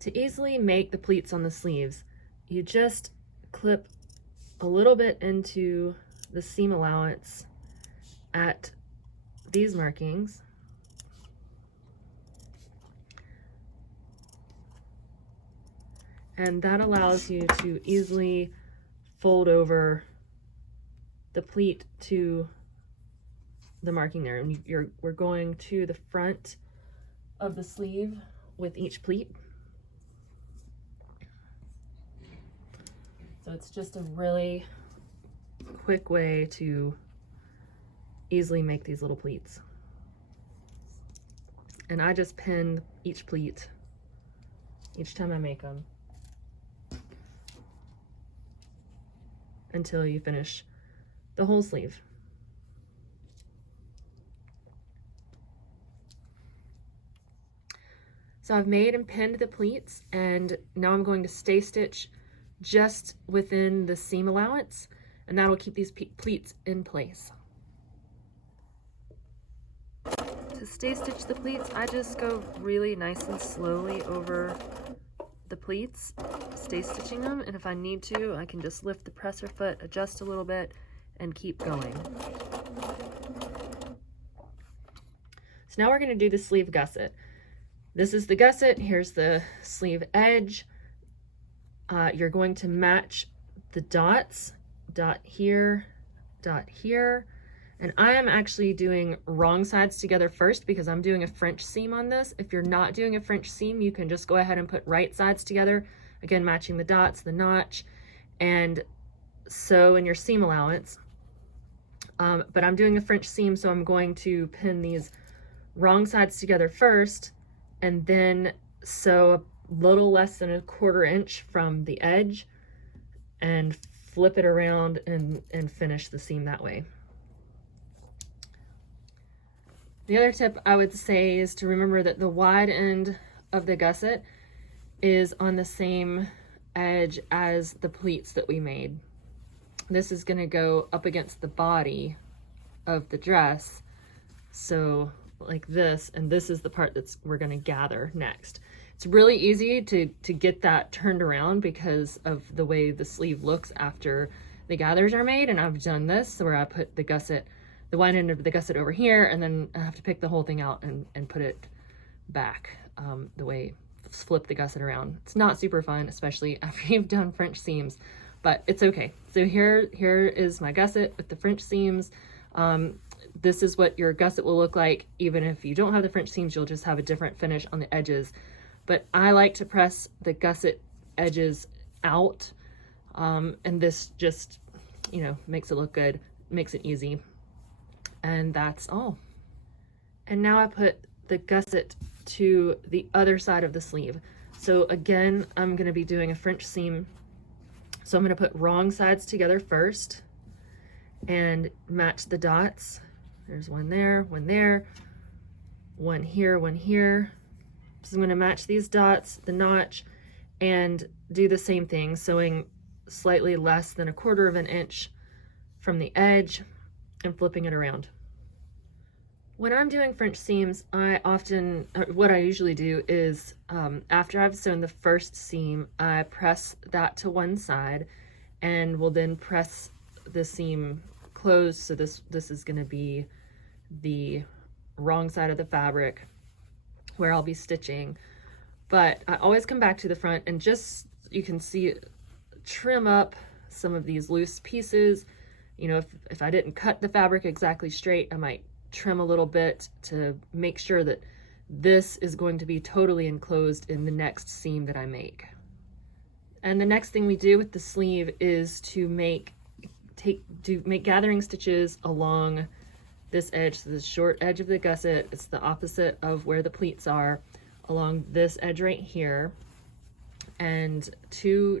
To easily make the pleats on the sleeves, you just clip a little bit into the seam allowance at these markings. And that allows you to easily fold over the pleat to the marking there. And we're going to the front of the sleeve with each pleat. So it's just a really quick way to easily make these little pleats. And I just pin each pleat each time I make them until you finish the whole sleeve. So I've made and pinned the pleats, and now I'm going to stay stitch just within the seam allowance, and that will keep these pleats in place. To stay stitch the pleats, I just go really nice and slowly over the pleats, stay stitching them, and if I need to, I can just lift the presser foot, adjust a little bit, and keep going. So now we're going to do the sleeve gusset. This is the gusset, here's the sleeve edge. You're going to match the dots, dot here, and I am actually doing wrong sides together first because I'm doing a French seam on this. If you're not doing a French seam, you can just go ahead and put right sides together, again matching the dots, the notch, and sew in your seam allowance. But I'm doing a French seam, so I'm going to pin these wrong sides together first and then sew a little less than 1/4 inch from the edge and flip it around and finish the seam that way. The other tip I would say is to remember that the wide end of the gusset is on the same edge as the pleats that we made. This is going to go up against the body of the dress, so like this, and this is the part that's we're going to gather next. It's really easy to get that turned around because of the way the sleeve looks after the gathers are made, and I've done this where I put the gusset, the wide end of the gusset over here, and then I have to pick the whole thing out and put it back the way, flip the gusset around. It's not super fun, especially after you've done French seams, but it's okay. So here is my gusset with the French seams. This is what your gusset will look like. Even if you don't have the French seams, you'll just have a different finish on the edges. But I like to press the gusset edges out, and this just, you know, makes it look good, makes it easy. And that's all. And now I put the gusset to the other side of the sleeve. So again, I'm going to be doing a French seam. So I'm going to put wrong sides together first and match the dots. There's one there, one here, one here. So I'm going to match these dots, the notch, and do the same thing, sewing slightly less than 1/4 inch from the edge and flipping it around. When I'm doing French seams, what I usually do is after I've sewn the first seam, I press that to one side and will then press the seam closed. So this is going to be the wrong side of the fabric where I'll be stitching. But I always come back to the front and just, you can see, trim up some of these loose pieces. You know, if I didn't cut the fabric exactly straight, I might trim a little bit to make sure that this is going to be totally enclosed in the next seam that I make. And the next thing we do with the sleeve is to make gathering stitches along this edge. So the short edge of the gusset, it's the opposite of where the pleats are, along this edge right here, and two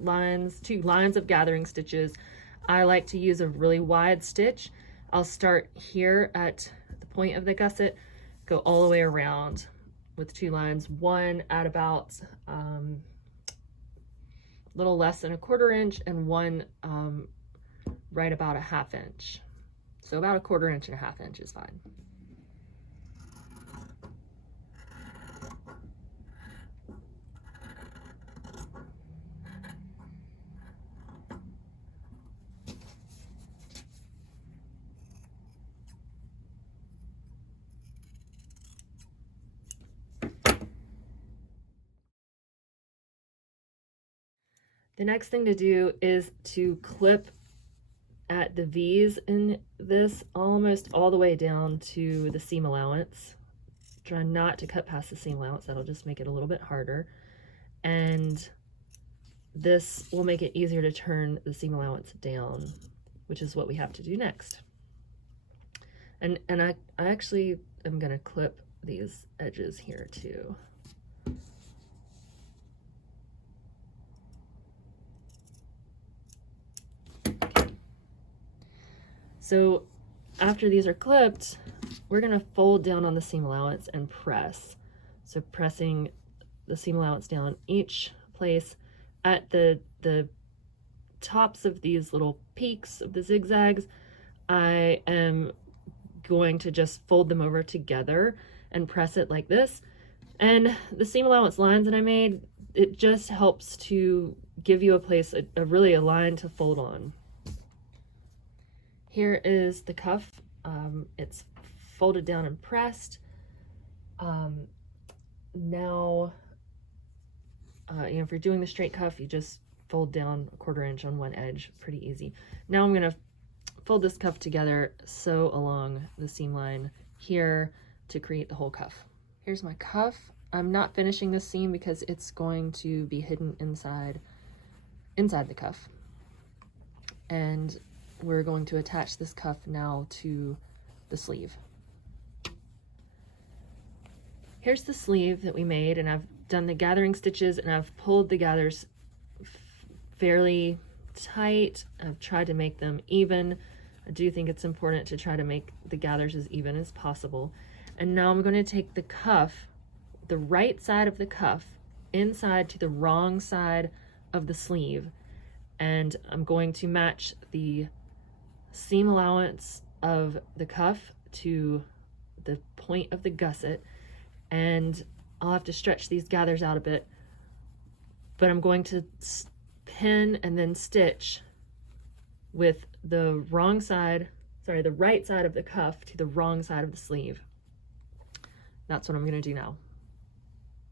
lines of gathering stitches. I like to use a really wide stitch. I'll start here at the point of the gusset, go all the way around with 2 lines, one at about a little less than 1/4 inch and one right about 1/2 inch. So about 1/4 inch and 1/2 inch is fine. The next thing to do is to clip at the V's in this almost all the way down to the seam allowance. Try not to cut past the seam allowance, that'll just make it a little bit harder. And this will make it easier to turn the seam allowance down, which is what we have to do next. And I actually am gonna clip these edges here too. So after these are clipped, we're gonna fold down on the seam allowance and press. So pressing the seam allowance down each place at the tops of these little peaks of the zigzags. I am going to just fold them over together and press it like this. And the seam allowance lines that I made, it just helps to give you a place, really a line to fold on. Here is the cuff. It's folded down and pressed. Now, if you're doing the straight cuff, you just fold down a 1/4 inch on one edge, pretty easy. Now I'm gonna fold this cuff together, sew along the seam line here to create the whole cuff. Here's my cuff. I'm not finishing this seam because it's going to be hidden inside the cuff. And we're going to attach this cuff now to the sleeve. Here's the sleeve that we made, and I've done the gathering stitches and I've pulled the gathers fairly tight. I've tried to make them even. I do think it's important to try to make the gathers as even as possible. And now I'm going to take the cuff, the right side of the cuff, inside to the wrong side of the sleeve, and I'm going to match the seam allowance of the cuff to the point of the gusset, and I'll have to stretch these gathers out a bit, but I'm going to pin and then stitch with the right side of the cuff to the wrong side of the sleeve. That's what I'm going to do now.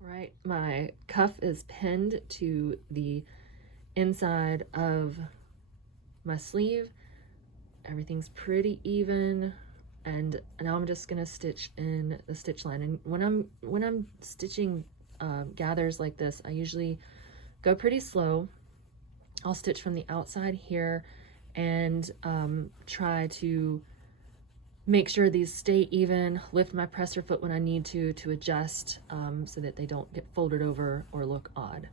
All right, my cuff is pinned to the inside of my sleeve. Everything's pretty even, and now I'm just gonna stitch in the stitch line. And when I'm stitching gathers like this, I usually go pretty slow. I'll stitch from the outside here and try to make sure these stay even, lift my presser foot when I need to adjust so that they don't get folded over or look odd.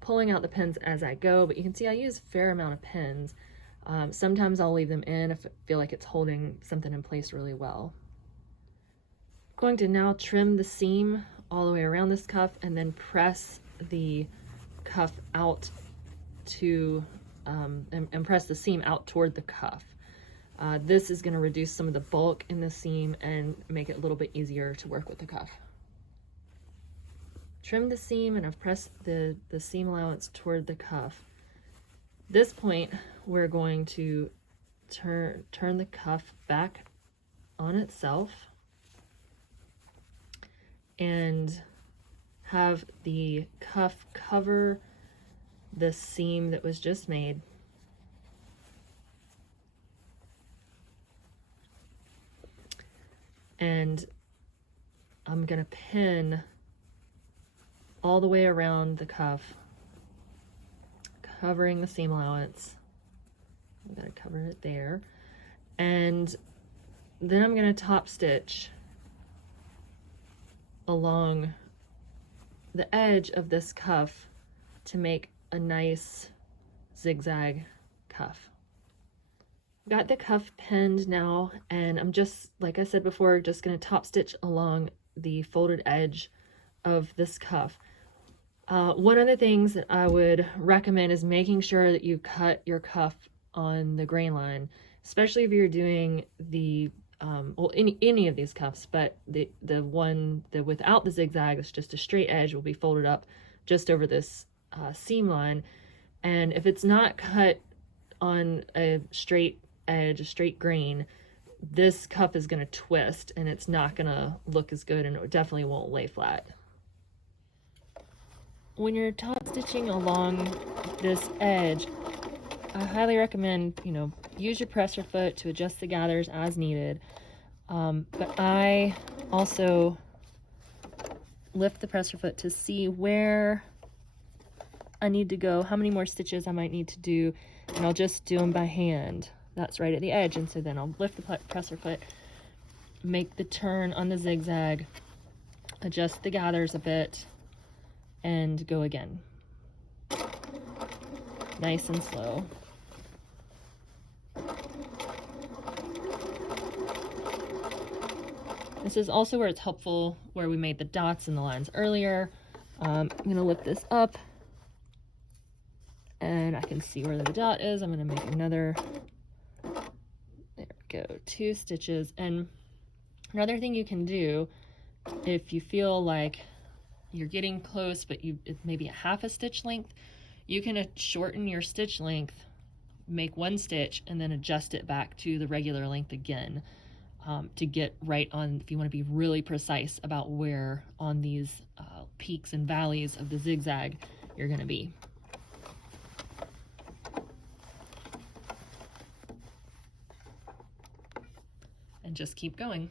Pulling out the pins as I go, but you can see I use a fair amount of pins. Sometimes I'll leave them in if I feel like it's holding something in place really well. I'm going to now trim the seam all the way around this cuff and then press the cuff out to, and press the seam out toward the cuff. This is going to reduce some of the bulk in the seam and make it a little bit easier to work with the cuff. Trim the seam, and I've pressed the seam allowance toward the cuff. This point, we're going to turn the cuff back on itself and have the cuff cover the seam that was just made. And I'm gonna pin all the way around the cuff, covering the seam allowance. I'm gonna cover it there. And then I'm gonna top stitch along the edge of this cuff to make a nice zigzag cuff. Got the cuff pinned now, and I'm just, like I said before, just gonna top stitch along the folded edge of this cuff. One of the things that I would recommend is making sure that you cut your cuff on the grain line, especially if you're doing the well, any of these cuffs, but the one that without the zigzag, it's just a straight edge, will be folded up just over this seam line. And if it's not cut on a straight edge, a straight grain, this cuff is going to twist and it's not going to look as good, and it definitely won't lay flat. when you're top stitching along this edge, I highly recommend, you know, use your presser foot to adjust the gathers as needed. But I also lift the presser foot to see where I need to go, how many more stitches I might need to do, and I'll just do them by hand. That's right at the edge, and so then I'll lift the presser foot, make the turn on the zigzag, adjust the gathers a bit, and go again. Nice and slow. This is also where it's helpful, where we made the dots and the lines earlier. I'm going to lift this up, and I can see where the dot is. I'm going to make another, there we go, 2 stitches. And another thing you can do, if you feel like you're getting close, but it's maybe a half a stitch length, you can shorten your stitch length, make 1 stitch, and then adjust it back to the regular length again. To get right on, if you want to be really precise about where on these peaks and valleys of the zigzag you're going to be. And just keep going.